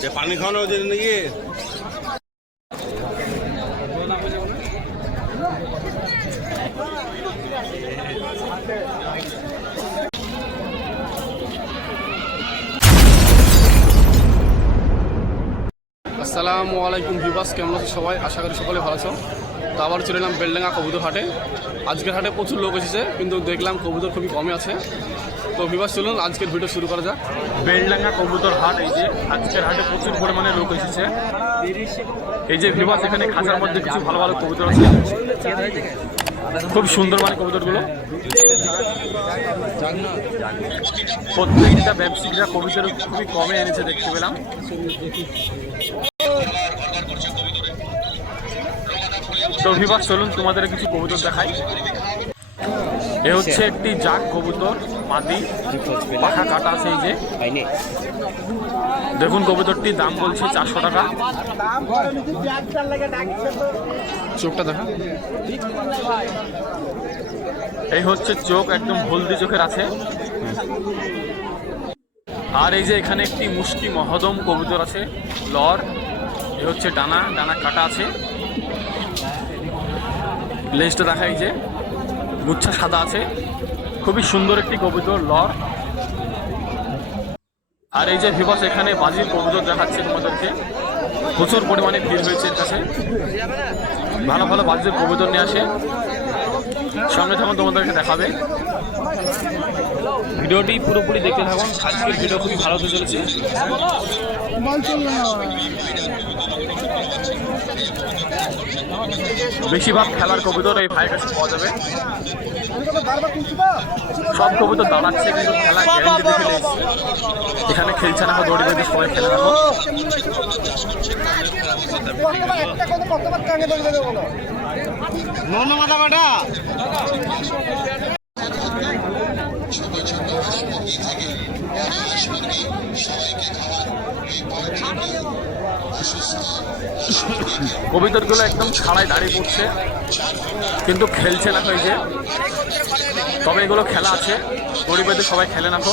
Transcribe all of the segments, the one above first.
যে পানি খাওয়ানো হয়েছে নাকি? আসসালামু আলাইকুম ভিবাস কেমন আছো সবাই? আশা করি সকলে ভালো আছো। তো আবার চলে এলাম বেলডাঙ্গা কবুতর হাটে। আজকের হাটে প্রচুর লোক এসেছে, কিন্তু দেখলাম কবুতর খুবই কমে আছে। তো ভিবাস চলুন আজকের ভিডিও শুরু করা যাক। বেলডাঙ্গা কবুতর হাট, এই যে আজকের হাটে প্রচুর পরিমাণে লোক এসেছে। এই যে ভিভাস এখানে খাঁচার মধ্যে কিছু ভালো ভালো কবুতর আছে। খুব সুন্দর মানে কবুতরগুলো। প্রত্যেকটা ব্যবসায়ীরা কবুতর খুবই কমে এনেছে, দেখতে পেলাম। তো ভিভাস চলুন তোমাদের কিছু কবুতর দেখাই। এ হচ্ছে একটি জাক কবুতর মাদি পাখা কাটা আছে এই যে। দেখুন কবুতরটির দাম বলছে চারশো টাকা। চোখটা দেখা। এই হচ্ছে চোখ একদম হলদি চোখের আছে। আর এই যে এখানে একটি মুষ্টি মহদম কবুতর আছে লর। এ হচ্ছে ডানা ডানা কাটা আছে। লেজটা দেখা যে গুচ্ছা সাদা আছে। খুবই সুন্দর একটি কবুতর, লর। আর এই যে ভিবাস এখানে বাজির কবুতর দেখাচ্ছে তোমাদেরকে। প্রচুর পরিমাণে ভিড় হয়েছে এর কাছে। ভালো ভালো বাজির কবুতর নিয়ে আসে। সামনে থাকুন তোমাদেরকে দেখাবে। ভিডিওটি পুরোপুরি দেখতে থাকুন। আজকের ভিডিও খুবই ভালো হতে চলেছে। বেশিরভাগ খেলার কবুতর এই ভাইয়ের কাছে পাওয়া যাবে। সব কবুতর দাঁড়াচ্ছে কিন্তু খেলা গ্যারেন্টি দেখে এখানে খেলছে না দৌড়ি বেঁধে সবাই খেলে রাখো কবিতরগুলো একদম খাড়ায় দাঁড়িয়ে পড়ছে। কিন্তু খেলছে না হয়েছে তবে এগুলো খেলা আছে। গরিবেদের সবাই খেলে না তো।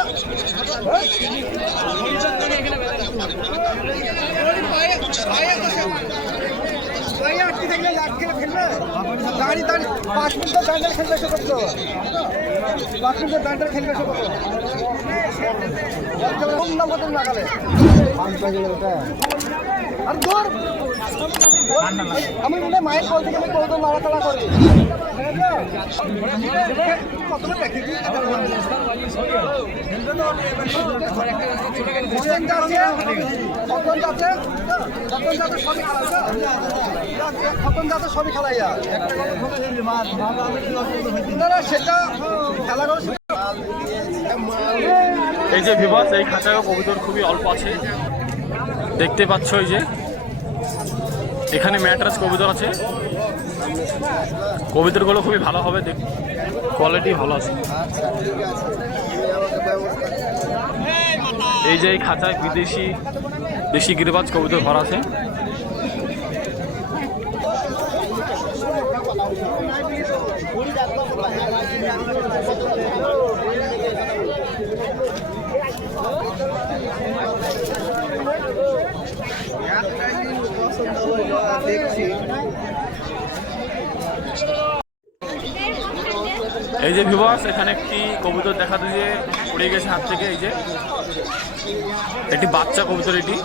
দাঁড়ি পাঁচ মিনিট ব্যান্ডেল খেলবে সে করতো। পাঁচ মিনিট ব্যান্ডেল খেলবে সে করতো। লাগালে আর দূর আমি মনে মায়ের কল থেকে আমি কৌতো নাড়াতাড়া করি। সবই খেলা কখন যাচ্ছে সবই খেলাই না না, সেটা খেলা এই যে বিবাস এই খাঁচায় কবুতর খুবই অল্প আছে। দেখতে পাচ্ছ এই যে এখানে ম্যাট্রাস কবিতর আছে। কবুতরগুলো খুবই ভালো হবে, দেখ কোয়ালিটি ভালো আছে। এই যে খাঁচায় বিদেশি, দেশি গিরবাজ কবিতর ভরা আছে। এই যে ভিভার্স এখানে একটি কবুতর দেখা দিয়ে উড়ে গেছে হাত থেকে, এই যে। একটি বাচ্চা কবুতর এটি।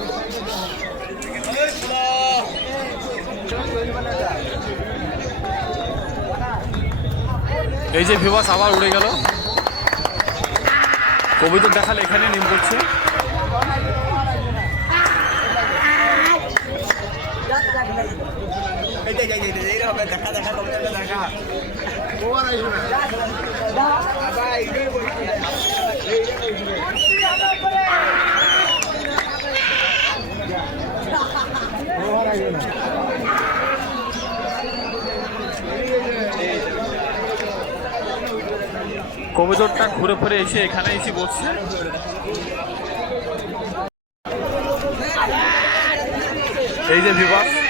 এই যে ভিভার্স আবার উড়ে গেল। কবুতর দেখালে এখানে নিম করছে। কবিতরটা ঘুরে ফিরে এসে এখানে এসে বসছে। এই যে বিবাস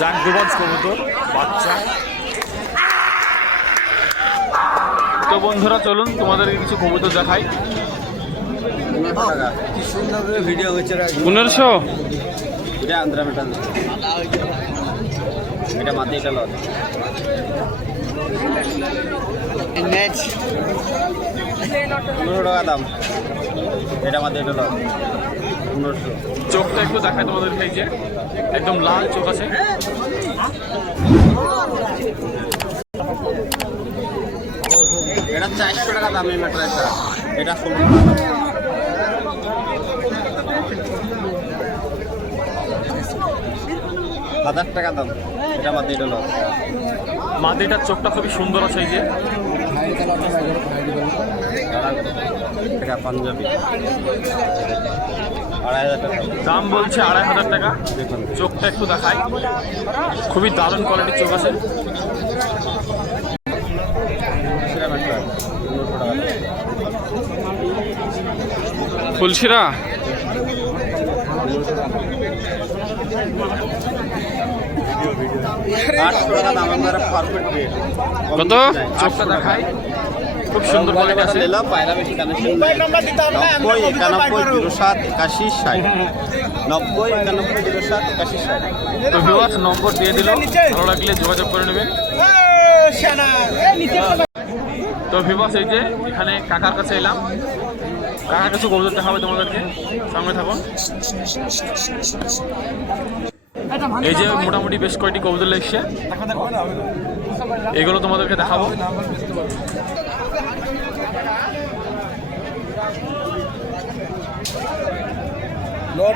জাক বিবাস কবুতর বাচ্চা। তো বন্ধুরা চলুন তোমাদেরকে কিছু কবুতর দেখাই। পনেরোশো? এটা আন্ধ্রা মেটাল। এটা মাটি এটা লস পনেরো টাকা দাম। এটা মাটি এটা পনেরোশো। চোখটা একটু দেখাই তোমাদেরকে এই যে। একদম লাল চোখ আছে। এটা চারশো টাকা দাম এই মেটালটা এটা ষোলো হাজার টাকা দাম। এটা মাটি এটা লস মাদিটার চোখটা খুবই সুন্দর আছে এই যে। টাকা পাঞ্জাবি। আড়াই হাজার টাকা। দাম বলছে আড়াই হাজার টাকা। দেখুন। চোখটা একটু দেখাই। খুবই দারুণ কোয়ালিটির চোখ আছে। ফুলশিরা? আটশো টাকা দাম আমার পারফেক্ট রেট কত? চোখটা দেখাই খুব সুন্দর কোয়ালিটি আছে। নিলাম পায়রা বেশি কানেকশন নব্বই একানব্বই জিরো সাত একাশি ষাট। নব্বই একানব্বই জিরো সাত একাশি ষাট। তো ভিউয়ার্স নম্বর দিয়ে দিল। ভালো লাগলে যোগাযোগ করে নেবেন। তো ভিউয়ার্স এই যে এখানে কাকার কাছে এলাম। কাকার কিছু কবুতর দেখাবে তোমাদেরকে। সামনে থাকুন। এই যে মোটামুটি বেশ কয়েকটি কবুতর লেগছে এগুলো তোমাদেরকে দেখাবো।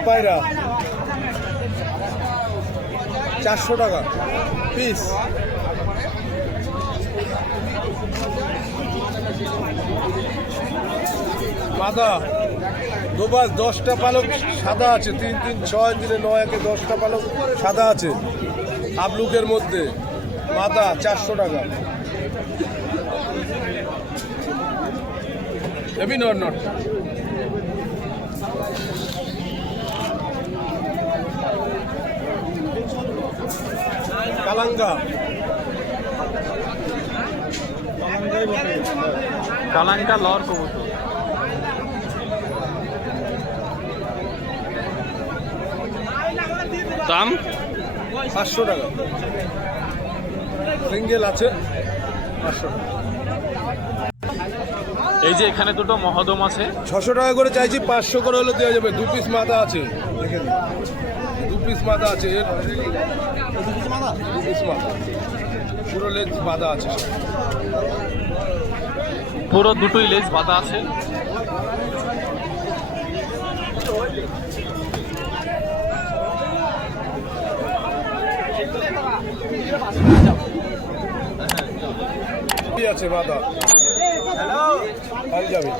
পায়রা। চারশো টাকা পিস মাদা দুবার দশটা পালক, সাদা আছে। তিন তিন, ছয় দিনে নয় একে দশটা পালক, সাদা আছে। আবলুকের মধ্যে। মাদা চারশো টাকা। নর নট কালাঙ্গা। কালাঙ্কা লর কবুতর। দাম? পাঁচশো টাকা। সিঙ্গেল আছে পাঁচশো। এই যে এখানে দুটো মহদম আছে। ছশো টাকা করে চাইছি পাঁচশো করে হলে দেওয়া যাবে। দু পিস মাথা আছে। দু পিস মাথা আছে। এর দু পিস মাথা। পুরো লেজ বাঁধা আছে। পুরো দুটোই লেজ বাঁধা আছে কি আছে বাঁধা পাঞ্জাবি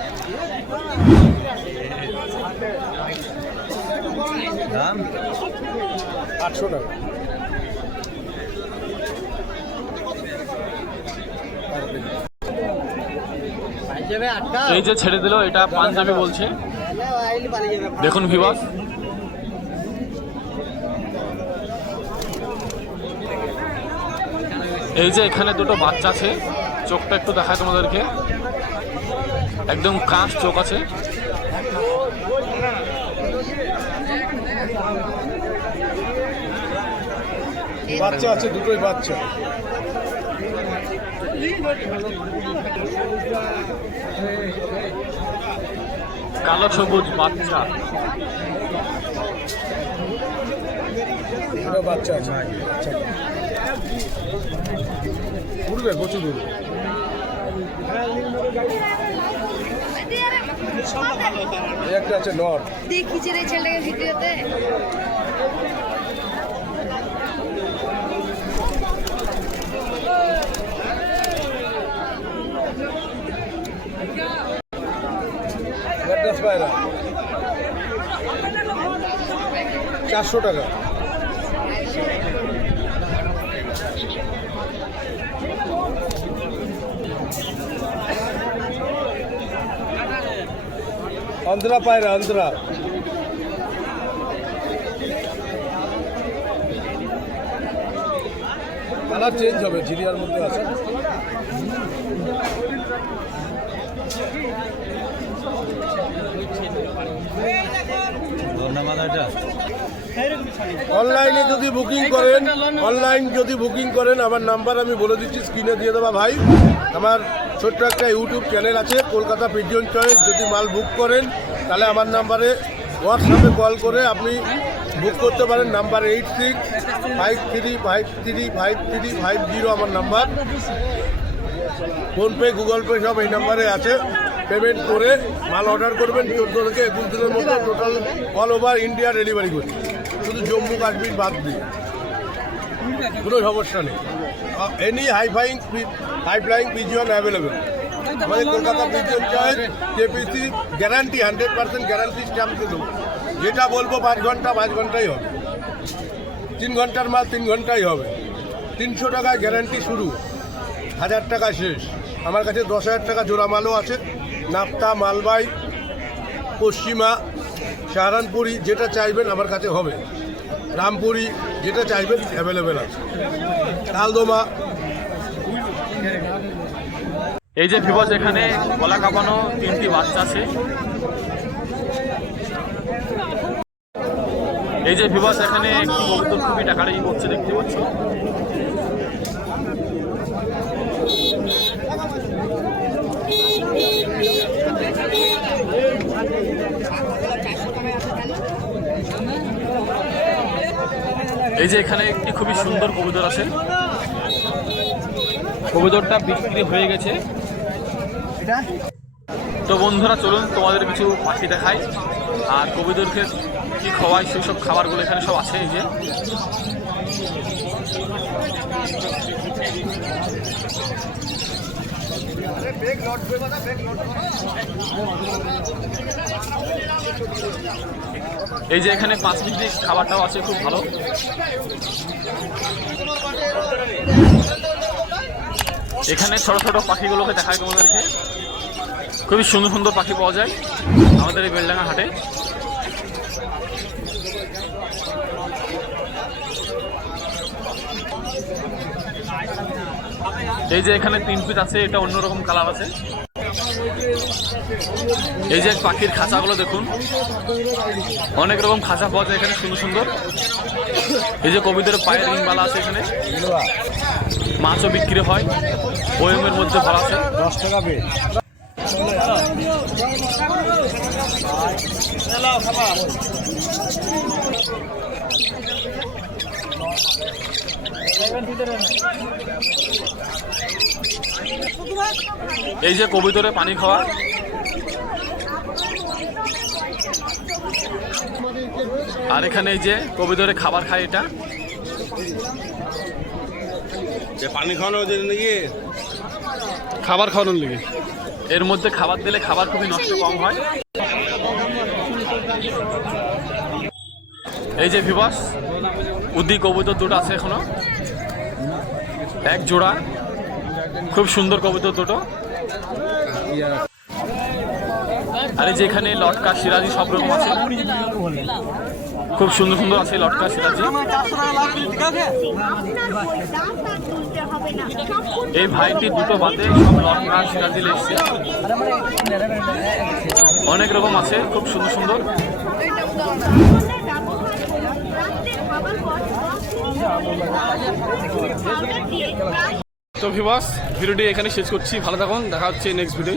আটশো টাকা। এই যে ছেড়ে দিল এটা পাঞ্জাবি বলছে। দেখুন ভিবাস এই যে এখানে দুটো বাচ্চা আছে। চোখটা একটু দেখায় তোমাদেরকে। একদম কাঁচ চোখ আছে। বাচ্চা আছে দুটোই বাচ্চা। কালো সবুজ বাচ্চা। দুটো বাচ্চা আছে। আচ্ছা ঘুরবে প্রচুর ঘুরবে। এই দেখি যে ছেলেটাকে ভিডিওতে চারশো টাকা। অন্ধ্রা পায়রা অন্ধ্রা কালার চেঞ্জ হবে জিরিয়ার মধ্যে আছে। অনলাইনে যদি বুকিং করেন অনলাইন যদি বুকিং করেন আমার নাম্বার আমি বলে দিচ্ছি স্ক্রিনে দিয়ে দেবা ভাই। আমার ছোট্ট একটা ইউটিউব চ্যানেল আছে, কলকাতা পিজিয়ন চয়েস। যদি মাল বুক করেন, তাহলে আমার নাম্বারে হোয়াটসঅ্যাপে কল করে আপনি বুক করতে পারেন। Number eight six five three five three five three five zero আমার নাম্বার ফোনপে গুগল পে সব এই নাম্বারে আছে। পেমেন্ট করে মাল অর্ডার করবেন। চোদ্দ থেকে একুশ দিনের মধ্যে total all over India delivery করি শুধু জম্মু কাশ্মীর বাদ দিয়ে। কোনো সমস্যা নেই। Any high flying high flying pigeon available আমাদের Kolkata pigeon choice KPC guarantee hundred percent guarantee stamp দেবো যেটা বলব পাঁচ ঘণ্টা পাঁচ ঘন্টাই হবে তিন ঘণ্টার মাল তিন ঘন্টাই হবে তিনশো টাকায় গ্যারান্টি শুরু হাজার টাকা শেষ আমার কাছে দশ হাজার টাকা জোড়া মালও আছে। নাপ্তা মালবাই পশ্চিমা সাহারানপুরি যেটা চাইবেন আমার কাছে হবে রামপুরি যেটা চাইবেন অ্যাভেলেবেল আছে। তালদোমা এই যে ভিভস এখানে গলা কাঁপানো তিনটি বাচ্চা আছে। এই যে ভিভস এখানে খুবই টাকাটাই করছে দেখতে পাচ্ছ। এই যে এখানে একটি খুবই সুন্দর কবুতর আছে। কবুতরটা বিক্রি হয়ে গেছে। তো বন্ধুরা, চলুন তোমাদের কিছু পাখি দেখাই। আর কবিদেরকে কি খাওয়াই সেই সব খাবারগুলো এখানে সব আছে, এই যে। এই যে এখানে পাঁচ মিনিট খাবারটাও আছে, খুব ভালো। এখানে ছোট ছোট পাখিগুলোকে দেখায় তোমাদেরকে। খুবই সুন্দর সুন্দর পাখি পাওয়া যায় আমাদের এই বেলডাঙ্গা হাটে। এই যে এখানে তিন পিস আছে, এটা অন্যরকম কালার আছে। এই যে পাখির খাঁচাগুলো দেখুন, অনেক রকম খাঁচা পাওয়া যায় এখানে, সুন্দর সুন্দর। এই যে কবিদের পায়ের রিংবালা আছে এখানে। মাছও বিক্রি হয়। বয়মের মধ্যে ভরা আছে। দশ টাকা এই যে কবিতরে পানি খাওয়া। আর এখানে এই যে কবিতরে খাবার খায় এটা। পানি খাওয়ানো হচ্ছে নাকি? খাবার খাওয়ানোর লেগে। এর মধ্যে খাবার দিলে খাবার খুবই নষ্ট কম হয়। এই যে ভিবাস উদ্দি কবুতর দুটো আছে এখনও। এক জোড়া। খুব সুন্দর কবুতর দুটো। আর এই যে এখানে লটকা সিরাজি সব রকম আছে। খুব সুন্দর সুন্দর আছে লটকা সিরাজি। এই ভাইটি দুটো বাদে সব লটকা সিরাজি এসছে। অনেক রকম আছে, খুব সুন্দর সুন্দর। তো ভিবাস ভিডিওটি এখানে শেষ করছি। ভালো থাকুন, দেখা হচ্ছে নেক্সট ভিডিও